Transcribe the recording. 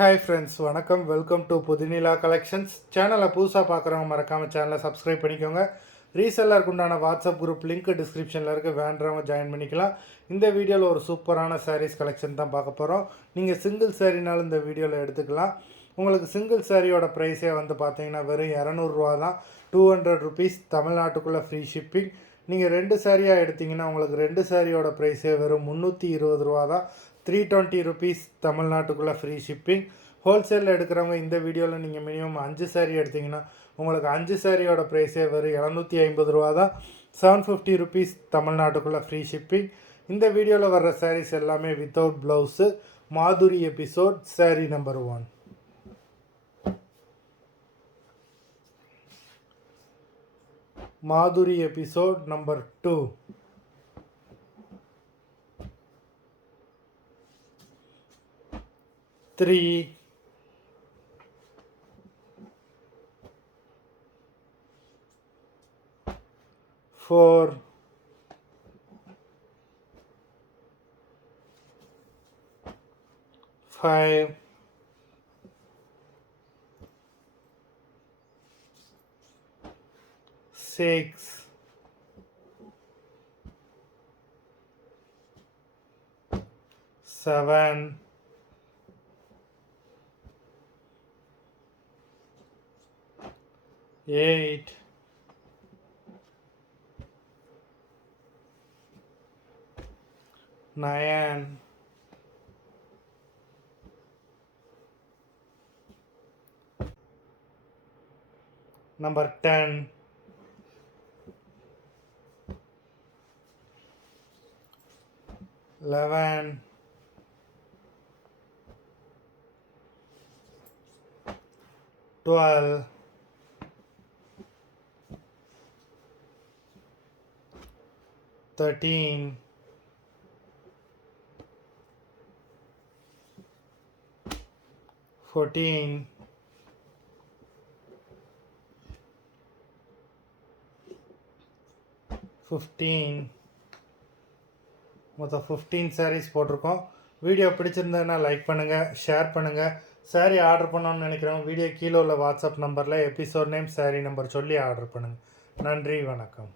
Hi friends, வணக்கம். Welcome to Pudhunila collections. சேனலை புதுசாக பார்க்குறவங்க மறக்காமல் சேனலை சப்ஸ்கிரைப் பண்ணிக்கோங்க. ரீசெல்லருக்கு உண்டான வாட்ஸ்அப் குரூப் லிங்க் டிஸ்கிரிப்ஷனில் இருக்குது, வேண்டுறவங்க ஜாயின் பண்ணிக்கலாம். இந்த வீடியோவில் ஒரு சூப்பரான சாரீஸ் கலெக்ஷன் தான் பார்க்க போகிறோம். நீங்கள் சிங்கிள் சாரீனாலும் இந்த வீடியோவில் எடுத்துக்கலாம். உங்களுக்கு சிங்கிள் சாரியோட ப்ரைஸே வந்து பார்த்தீங்கன்னா வெறும் 200 தான். 200 ருபீஸ், தமிழ்நாட்டுக்குள்ளே ஃப்ரீ ஷிப்பிங். நீங்கள் 2 சாரியாக எடுத்திங்கன்னா உங்களுக்கு 2 சாரியோட ப்ரைஸே வெறும் 320 தான். 320 ருபீஸ், தமிழ்நாட்டுக்குள்ளே ஃப்ரீ ஷிப்பிங். ஹோல்சேலில் எடுக்கிறவங்க இந்த வீடியோவில் நீங்கள் மினிமம் 5 சாரீ எடுத்திங்கன்னா உங்களுக்கு 5 சாரியோட ப்ரைஸே வெறும் 750 தான். 750 ருபீஸ், தமிழ்நாட்டுக்குள்ளே ஃப்ரீ ஷிப்பிங். இந்த வீடியோவில் வர்ற சாரீஸ் எல்லாமே வித்தவுட் ப்ளவுஸு. மாதுரி எபிசோட் சாரீ நம்பர் 1. மாதுரி எபிசோட் நம்பர் 2. 3, 4, 5, 6, 7, 8, 9, 10, 11, 12, 13, 14, 15. மொத்தம் 15 சாரீஸ் போட்டிருக்கோம். வீடியோ பிடிச்சிருந்ததுன்னா லைக் பண்ணுங்கள், ஷேர் பண்ணுங்கள். சாரீ ஆர்டர் பண்ணணும்னு நினைக்கிறவங்க வீடியோ கீழே உள்ள வாட்ஸ்அப் நம்பரில் எபிசோட் நேம், சாரீ நம்பர் சொல்லி ஆர்டர் பண்ணுங்கள். நன்றி, வணக்கம்.